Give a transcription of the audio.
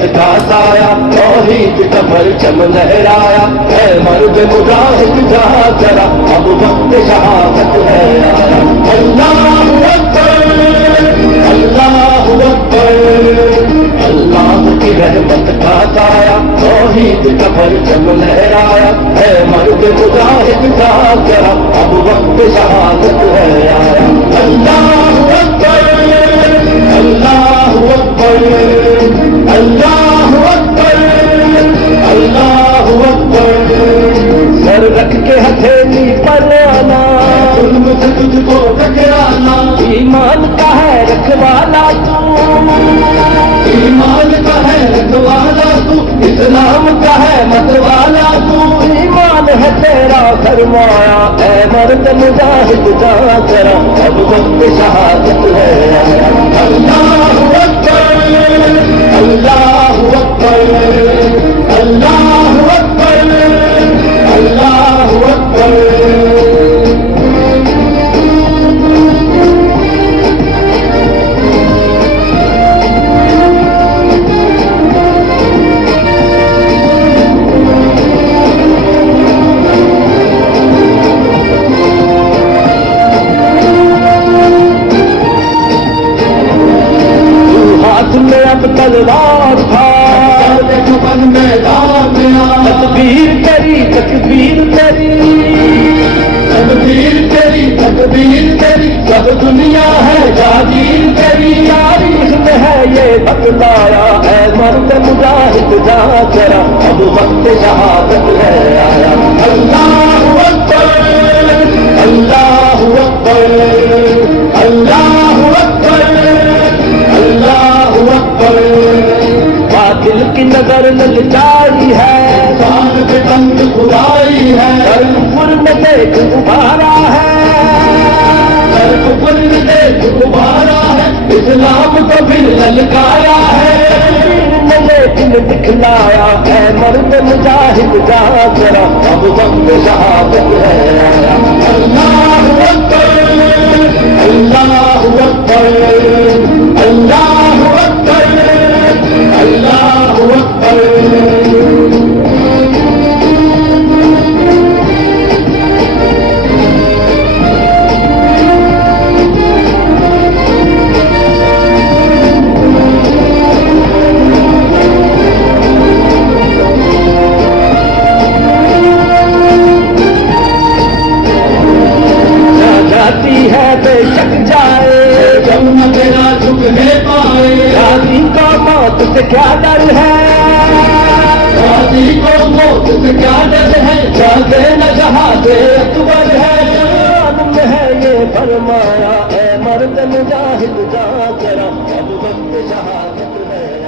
मत का साया, तौहीद का परचम लहराया, है मर्द मुजाहिद जहाँ जरा, अब वक्त शहादत है आया। अल्लाहु अकबर, अल्लाहु अकबर, अल्लाह की रहमत का साया, तौहीद का परचम लहराया, है मर्द मुजाहिद जहाँ जरा, अब वक्त शहादत है आया। अल्लाहु अकबर, अल्लाहु अकबर, अल्लाहु अकबर, अल्लाहु अकबर। सर रख के हथेली पर आना, जुल्म से तुझको टकराना, ईमान का है रखवाला तू, ईमान का है रखवाला तू, इस्लाम का है मतवाला तू, ईमान है तेरा फरमाया, ऐ मर्द मुजाहिद जहाँ जरा, अब वक्त शहादत है आया। अल्लाहु अकबर, अल्लाहु अकबर, अल्लाहु अकबर, अल्लाहु अकबर। अब तलवार था दुश्मन मैदान में आ, तकबीर तेरी तकबीर तेरी, तकबीर तेरी तकबीर तेरी, सब दुनिया है जागीर तेरी, तारीख में है ये बतलाया, है मर्द मुजाहिद जहाँ जरा, अब वक्त शहादत है आया। अल्लाहु अकबर, अल्लाहु अकबर, अल्लाहु अकबर, अल्लाहु अकबर। बातिल की नजर ललचाई है, कान पे तंग खुदाई है, कुफर में देख उभारा है, कुफर में देख उभारा है, इस्लाम को फिर ललकाया है, लेकिन दिखलाया है मर्द मुजाहिद जहाँ जरा, अब वक्त शहादत है आया। अल्लाहु अकबर, अल्लाहु अकबर, अल्लाहु अकबर, अल्लाहु अकबर। जाती है बेशक जाए, जब न तेरा झुकने पाए, गाजी को मौत से क्या डर है, गाजी को मौत से क्या डर है, जागे न जहाज़े अकबर है, जान में है ये फरमाया, ऐ मर्द मुजाहिद जहाँ जरा, अब वक्त शहादत है।